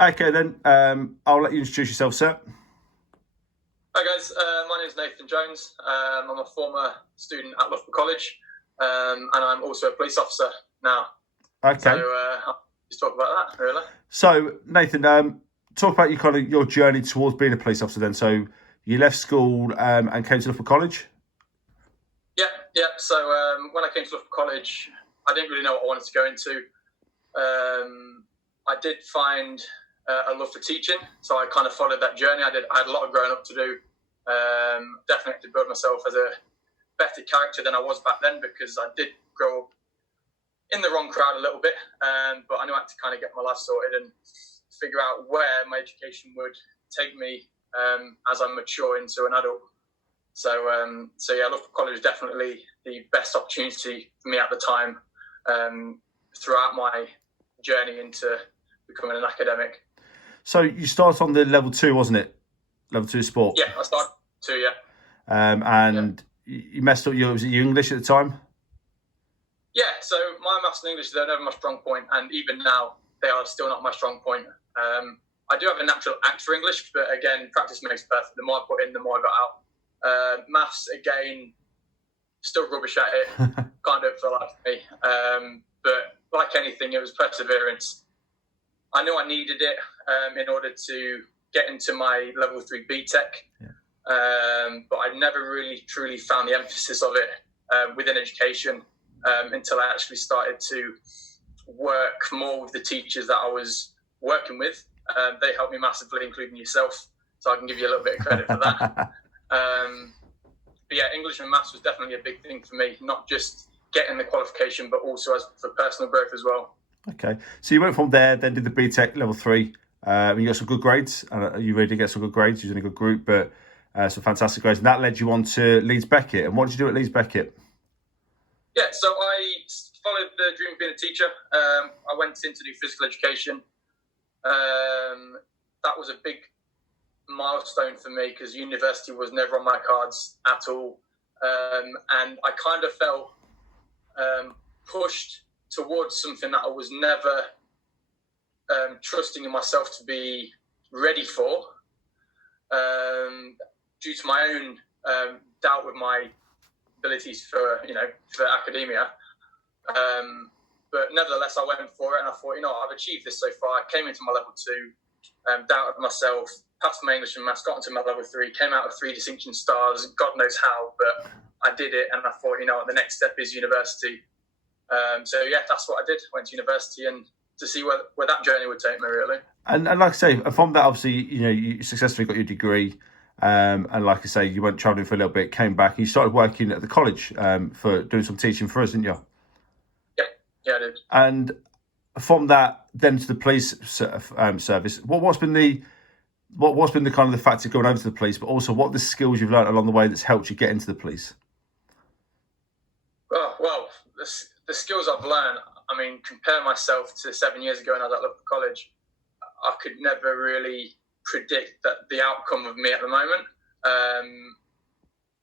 Okay, then I'll let you introduce yourself, sir. Hi guys, my name is Nathan Jones. I'm a former student at Loughborough College, and I'm also a police officer now. Okay. So I'll just talk about that, really. So Nathan, talk about your journey towards being a police officer. Then, so you left school and came to Loughborough College. Yeah. So when I came to Loughborough College, I didn't really know what I wanted to go into. I did find a love for teaching, so I kind of followed that journey. I had a lot of growing up to do. Definitely to build myself as a better character than I was back then, because I did grow up in the wrong crowd a little bit, but I knew I had to kind of get my life sorted and figure out where my education would take me as I mature into an adult. So yeah, Loughborough College was definitely the best opportunity for me at the time throughout my journey into becoming an academic. So you started on the level 2, wasn't it? Level 2 sport. Yeah, I started 2, yeah. And you messed up was it your English at the time? Yeah, so my maths and English, they're never my strong point, and even now, they are still not my strong point. I do have a natural act for English, but again, practice makes perfect. The more I put in, the more I got out. Maths, again, still rubbish at it, kind of for life for me. But like anything, it was perseverance. I knew I needed it in order to get into my level 3 BTEC, but I never really truly found the emphasis of it within education until I actually started to work more with the teachers that I was working with. They helped me massively, including yourself, so I can give you a little bit of credit for that. But yeah, English and maths was definitely a big thing for me, not just getting the qualification, but also for personal growth as well. Okay, so you went from there, then did the BTEC level 3. You got some good grades. You really did get some good grades. You was in a good group, but some fantastic grades. And that led you on to Leeds Beckett. And what did you do at Leeds Beckett? Yeah, so I followed the dream of being a teacher. I went in to do physical education. That was a big milestone for me because university was never on my cards at all. And I kind of felt pushed towards something that I was never trusting in myself to be ready for, due to my own doubt with my abilities for academia. But nevertheless, I went for it, and I thought, I've achieved this so far. I came into my level 2, doubted myself, passed my English and maths, got into my level 3, came out with 3 distinction stars. God knows how, but I did it, and I thought, the next step is university. So yeah, that's what I did. Went to university and to see where that journey would take me, really. And like I say, from that, obviously, you successfully got your degree. And like I say, you went travelling for a little bit, came back, and you started working at the college for doing some teaching for us, didn't you? Yeah, I did. And from that, then to the police service. What's been the kind of the factor going over to the police, but also what are the skills you've learned along the way that's helped you get into the police? Well, the skills I've learned, compare myself to 7 years ago when I was at Loughborough College, I could never really predict that the outcome of me at the moment.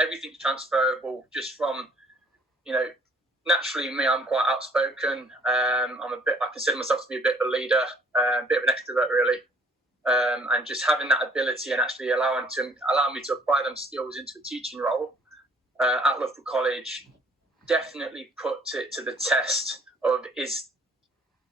Everything's transferable just from, naturally me, I'm quite outspoken. I consider myself to be a bit of a leader, a bit of an extrovert really. And just having that ability and actually allow me to apply them skills into a teaching role at Loughborough College definitely put it to the test of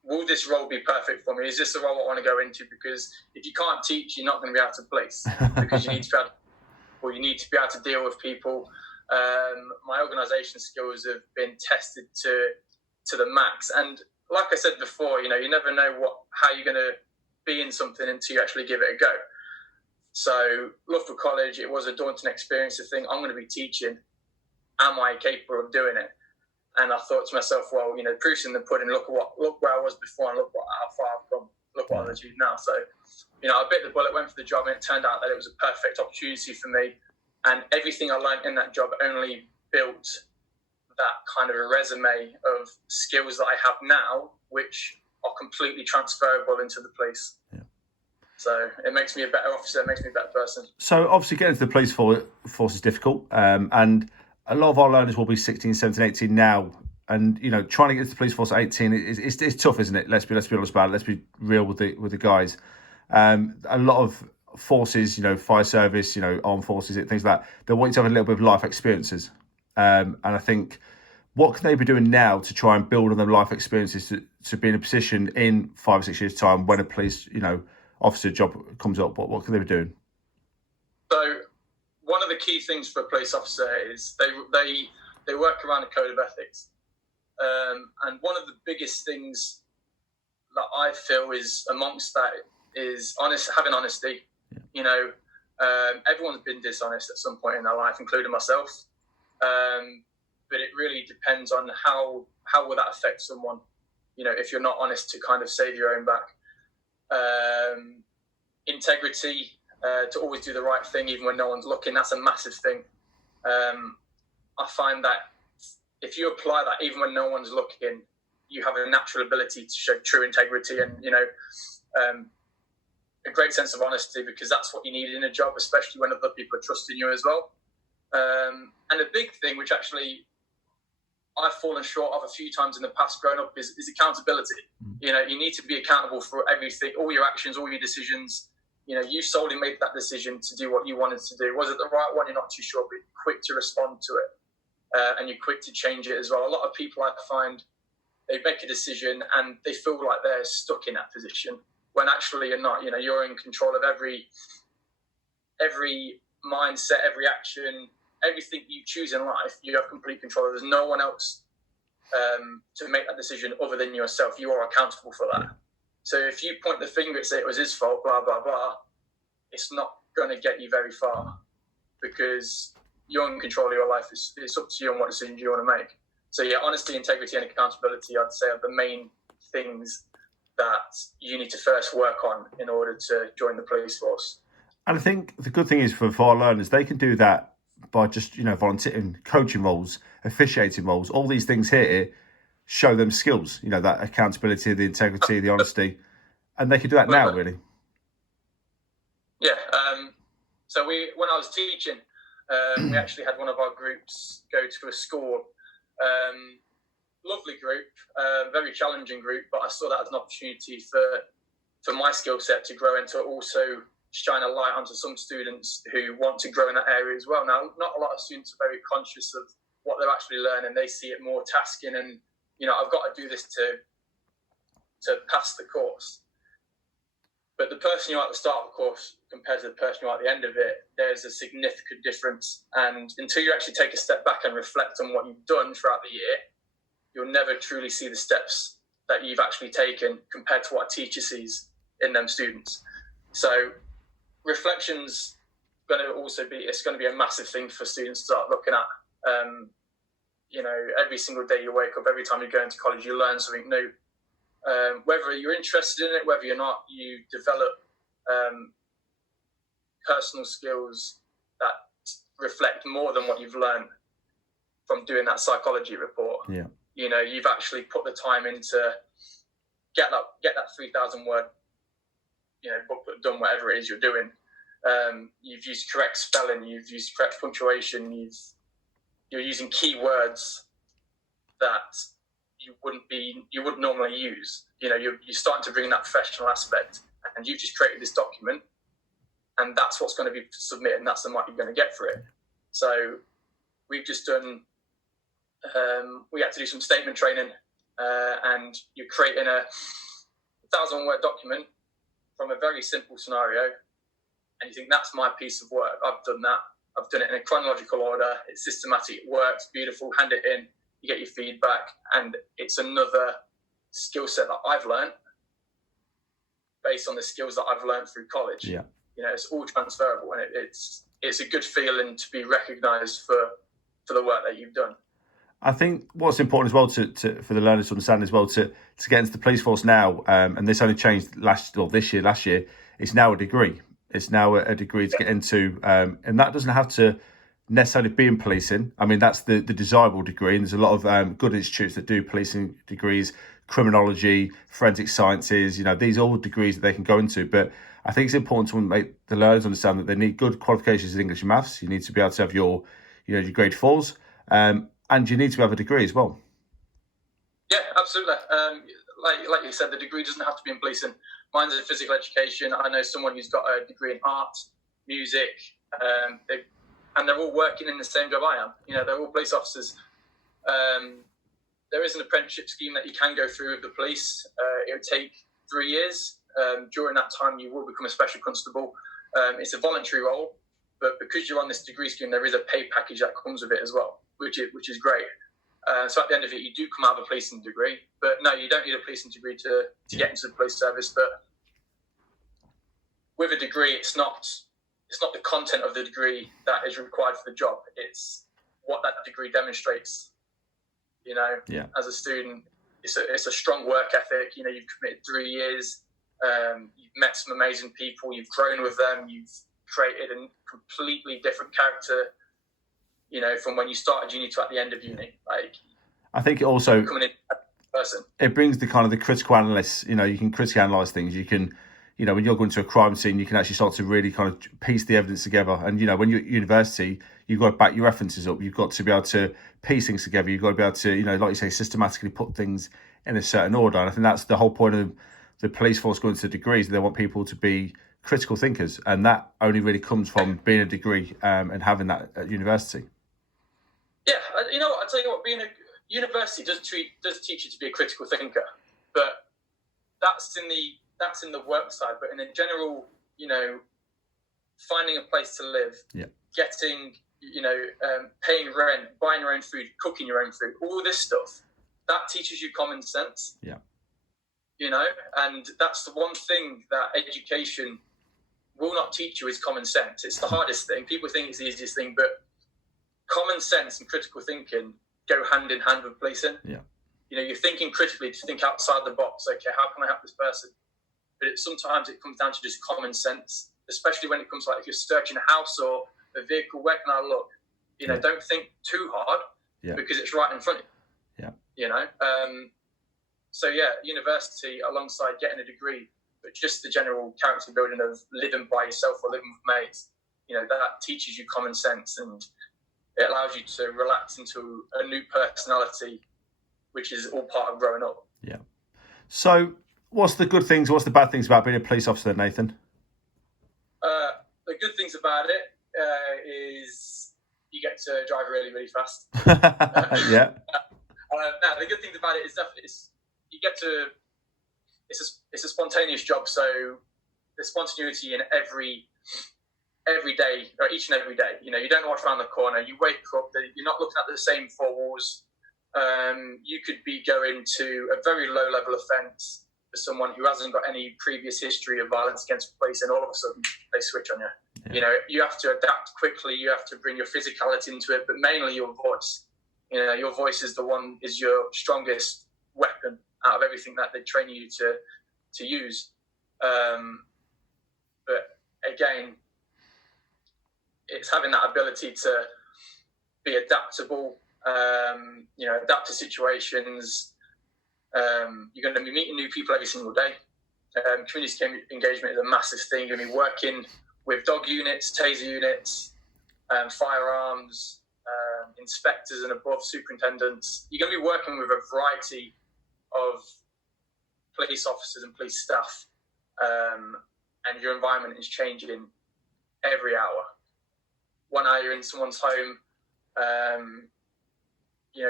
will this role be perfect for me? Is this the role I want to go into? Because if you can't teach, you're not going to be able to police, because you need to be able to deal with people. My organisation skills have been tested to the max, and like I said before, you never know how you're going to be in something until you actually give it a go. So Loughborough College, it was a daunting experience to think, I'm going to be teaching. Am I capable of doing it? And I thought to myself, well, proof's in the pudding. Look where I was before, and how far I've come. Look what I've achieved now. So, I bit the bullet, went for the job, and it turned out that it was a perfect opportunity for me. And everything I learned in that job only built that kind of a resume of skills that I have now, which are completely transferable into the police. Yeah. So it makes me a better officer, it makes me a better person. So obviously getting to the police force is difficult, and a lot of our learners will be 16, 17, 18 now. And, trying to get to the police force at 18 is tough, isn't it? Let's be honest about it. Let's be real with the guys. A lot of forces, fire service, armed forces, things like that, they want you to have a little bit of life experiences. And I think, what can they be doing now to try and build on their life experiences to be in a position in 5 or 6 years' time when a police, officer job comes up? What can they be doing? So one of the key things for a police officer is they work around a code of ethics. And one of the biggest things that I feel is amongst that is having honesty. Yeah. Everyone's been dishonest at some point in their life, including myself. But it really depends on how will that affect someone, if you're not honest to kind of save your own back. Integrity, to always do the right thing even when no one's looking, that's a massive thing. I find that if you apply that even when no one's looking, you have a natural ability to show true integrity and, a great sense of honesty, because that's what you need in a job, especially when other people are trusting you as well. And a big thing, which actually I've fallen short of a few times in the past growing up, is accountability. You need to be accountable for everything, all your actions, all your decisions. You solely made that decision to do what you wanted to do. Was it the right one? You're not too sure, but you're quick to respond to it. And you're quick to change it as well. A lot of people, I find, they make a decision and they feel like they're stuck in that position, when actually you're not. You're in control of every mindset, every action, everything you choose in life. You have complete control. There's no one else to make that decision other than yourself. You are accountable for that. So if you point the finger and say it was his fault, blah, blah, blah, it's not going to get you very far, because you're in control of your life. It's up to you on what decisions you want to make. So yeah, honesty, integrity and accountability, I'd say, are the main things that you need to first work on in order to join the police force. And I think the good thing is for our learners, they can do that by just, volunteering, coaching roles, officiating roles, all these things here show them skills, that accountability, the integrity, the honesty, and they can do that now, really. Yeah. So when I was teaching, we actually had one of our groups go to a school. Lovely group, very challenging group, but I saw that as an opportunity for my skill set to grow and to also shine a light onto some students who want to grow in that area as well. Now, not a lot of students are very conscious of what they're actually learning. They see it more tasking and, I've got to do this to pass the course. But the person you are at the start of the course compared to the person you are at the end of it, there's a significant difference. And until you actually take a step back and reflect on what you've done throughout the year, you'll never truly see the steps that you've actually taken compared to what a teacher sees in them students. So reflection's going to also it's going to be a massive thing for students to start looking at. Every single day you wake up, every time you go into college, you learn something new. Whether you're interested in it, whether you're not, you develop personal skills that reflect more than what you've learned from doing that psychology report. Yeah. You've actually put the time in to get that 3,000 word, booklet done, whatever it is you're doing. You've used correct spelling, you've used correct punctuation, you're using keywords that you wouldn't normally use. You're starting to bring in that professional aspect, and you've just created this document, and that's what's going to be submitted, and that's the mark you're going to get for it. So we've just done. We had to do some statement training, and you're creating a 1,000-word document from a very simple scenario, and you think, that's my piece of work. I've done that. I've done it in a chronological order. It's systematic. It works. Beautiful. Hand it in. You get your feedback, and it's another skill set that I've learned based on the skills that I've learned through college. Yeah. It's all transferable, and it's a good feeling to be recognised for the work that you've done. I think what's important as well to for the learners to understand as well to get into the police force now, and this only changed last year, it's now a degree. It's now a degree to get into, and that doesn't have to necessarily be in policing. I mean, that's the desirable degree, and there's a lot of good institutes that do policing degrees, criminology, forensic sciences. These are all degrees that they can go into. But I think it's important to make the learners understand that they need good qualifications in English and maths. You need to be able to have your grade 4s, and you need to have a degree as well. Yeah, absolutely. Like you said, the degree doesn't have to be in policing. Mine's in physical education. I know someone who's got a degree in art, music, and they're all working in the same job I am. They're all police officers. There is an apprenticeship scheme that you can go through with the police. It would take 3 years. During that time, you will become a special constable. It's a voluntary role, but because you're on this degree scheme, there is a pay package that comes with it as well, which is great. So at the end of it, you do come out of a policing degree. But no, you don't need a policing degree to get into the police service. But with a degree, it's not the content of the degree that is required for the job. It's what that degree demonstrates. As a student, it's a strong work ethic. You've committed 3 years. You've met some amazing people. You've grown with them. You've created a completely different character. From when you started uni to at the end of uni. I think it also coming in as a person. It brings the kind of the critical analysis. You can critically analyse things. You can, when you're going to a crime scene, you can actually start to really kind of piece the evidence together. And when you're at university, you've got to back your references up. You've got to be able to piece things together. You've got to be able to, like you say, systematically put things in a certain order. And I think that's the whole point of the police force going to degrees. They want people to be critical thinkers, and that only really comes from being a degree and having that at university. Yeah, I tell you what, being a university does teach you to be a critical thinker, but that's in the work side. But in the general, finding a place to live, getting, paying rent, buying your own food, cooking your own food, all this stuff, that teaches you common sense. Yeah. And that's the one thing that education will not teach you is common sense. It's the hardest thing. People think it's the easiest thing, but common sense and critical thinking go hand in hand with policing. Yeah. You're thinking critically to think outside the box. Okay, how can I help this person? But sometimes it comes down to just common sense, especially when it comes to, like, if you're searching a house or a vehicle, where can I look? Don't think too hard because it's right in front of you. So university alongside getting a degree, but just the general character building of living by yourself or living with mates, that teaches you common sense, and it allows you to relax into a new personality, which is all part of growing up. Yeah. So what's the good things, what's the bad things about being a police officer, Nathan? The good things about it is you get to drive really, really fast. Yeah. No, the good things about it is definitely it's a spontaneous job, so the spontaneity in every day, or each and every day. You don't know what's around the corner. You wake up, you're not looking at the same four walls. You could be going to a very low level offence for someone who hasn't got any previous history of violence against the police, and all of a sudden they switch on you. Yeah. You have to adapt quickly. You have to bring your physicality into it, but mainly your voice. Your voice is your strongest weapon out of everything that they train you to use. But again, it's having that ability to be adaptable, adapt to situations. You're going to be meeting new people every single day. Community engagement is a massive thing. You're going to be working with dog units, taser units, firearms, inspectors and above, superintendents. You're going to be working with a variety of police officers and police staff, and your environment is changing every hour. 1 hour you're in someone's home,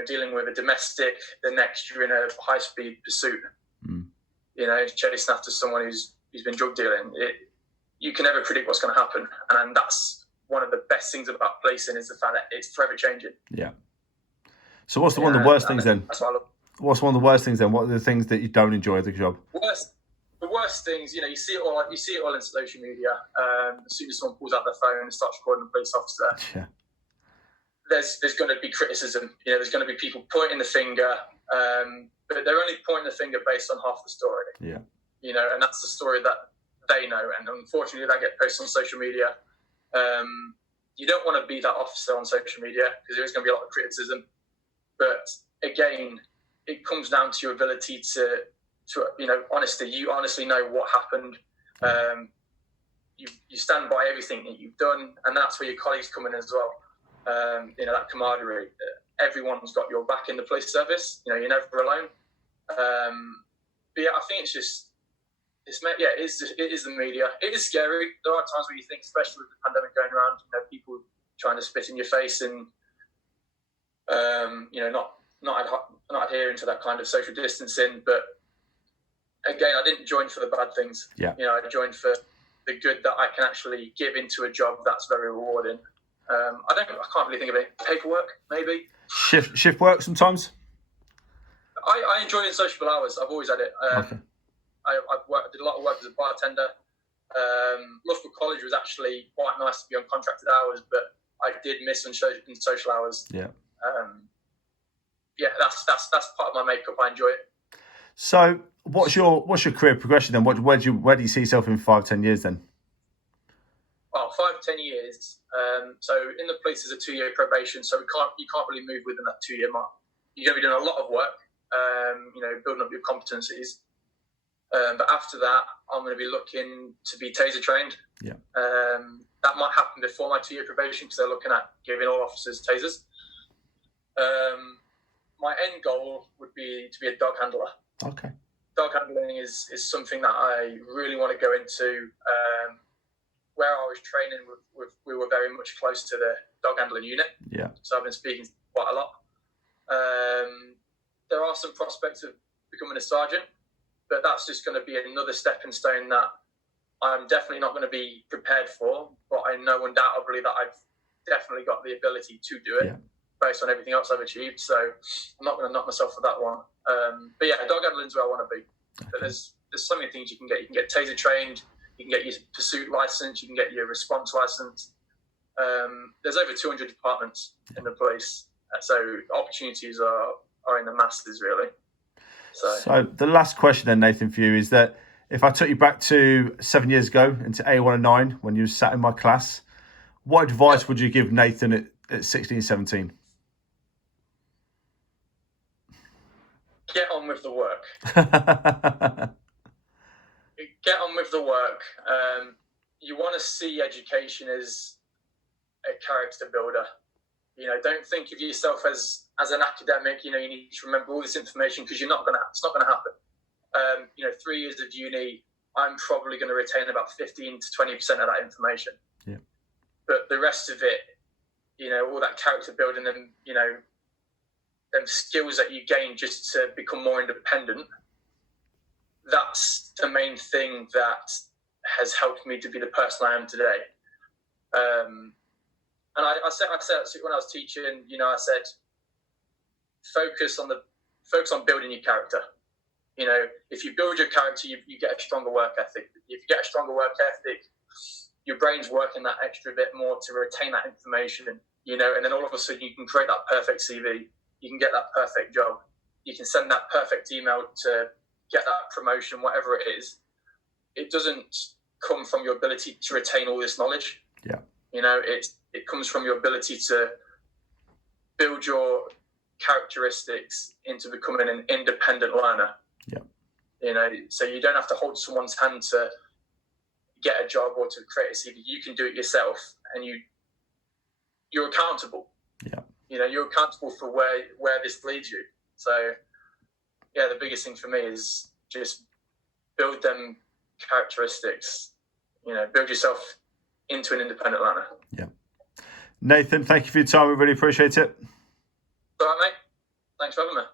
dealing with a domestic. The next you're in a high-speed pursuit, chasing after someone who's been drug dealing. You can never predict what's going to happen, and that's one of the best things about policing is the fact that it's forever changing. Yeah. So what's one of the worst things then? That's what I love. What's one of the worst things then? What are the things that you don't enjoy of the job? The worst things, you see it all in social media. As soon as someone pulls out their phone and starts recording a police officer, there's going to be criticism. There's going to be people pointing the finger, but they're only pointing the finger based on half the story. Yeah. And that's the story that they know, and unfortunately, that gets posted on social media. You don't want to be that officer on social media because there's going to be a lot of criticism. But again, it comes down to your ability to honesty. You honestly know what happened. You stand by everything that you've done, and that's where your colleagues come in as well. That camaraderie. Everyone's got your back in the police service. You're never alone. But yeah, I think it is the media. It is scary. There are times where you think, especially with the pandemic going around, people trying to spit in your face and not adhering to that kind of social distancing. But again, I didn't join for the bad things. Yeah. I joined for the good that I can actually give into a job that's very rewarding. I can't really think of it. Paperwork, maybe. Shift work sometimes. I enjoy insociable hours. I've always had it. Okay. I did a lot of work as a bartender. Loughborough College was actually quite nice to be on contracted hours, but I did miss social hours. Yeah. That's part of my makeup. I enjoy it. So, what's your career progression then? Where do you see yourself in 5-10 years then? Well, 5-10 years. So in the police there's a 2-year probation, so you can't really move within that 2-year mark. You're going to be doing a lot of work, building up your competencies. But after that, I'm going to be looking to be taser trained. Yeah. That might happen before my 2-year probation because they're looking at giving all officers tasers. My end goal would be to be a dog handler. Okay. Dog handling is something that I really want to go into. Where I was training, we were very much close to the dog handling unit. Yeah. So I've been speaking quite a lot. There are some prospects of becoming a sergeant, but that's just going to be another stepping stone that I'm definitely not going to be prepared for. But I know undoubtedly that I've definitely got the ability to do it based on everything else I've achieved. So I'm not going to knock myself for that one. But yeah, dog handling is where I want to be. Okay. But there's so many things you can get. You can get taser trained. You can get your pursuit license. You can get your response license. There's over 200 departments in the police, so opportunities are in the masses, really. So the last question then, Nathan, for you is that if I took you back to 7 years ago into A109 when you sat in my class, what advice would you give Nathan at 16, 17? Get on with the work. Get on with the work. You want to see education as a character builder. Don't think of yourself as an academic. You need to remember all this information because it's not going to happen. 3 years of uni, I'm probably going to retain about 15 to 20% of that information. Yeah. But the rest of it, all that character building and them skills that you gain just to become more independent. That's the main thing that has helped me to be the person I am today. And I said when I was teaching, I said, focus on building your character. If you build your character, you get a stronger work ethic. If you get a stronger work ethic, your brain's working that extra bit more to retain that information, and then all of a sudden you can create that perfect CV. You can get that perfect job. You can send that perfect email to get that promotion, whatever it is. It doesn't come from your ability to retain all this knowledge. Yeah. It comes from your ability to build your characteristics into becoming an independent learner. Yeah. So you don't have to hold someone's hand to get a job or to create a CV. You can do it yourself, and you're accountable. Yeah. You're accountable for where this leads you. So, yeah, the biggest thing for me is just build them characteristics. Build yourself into an independent learner. Yeah. Nathan, thank you for your time. We really appreciate it. All right, mate. Thanks for having me.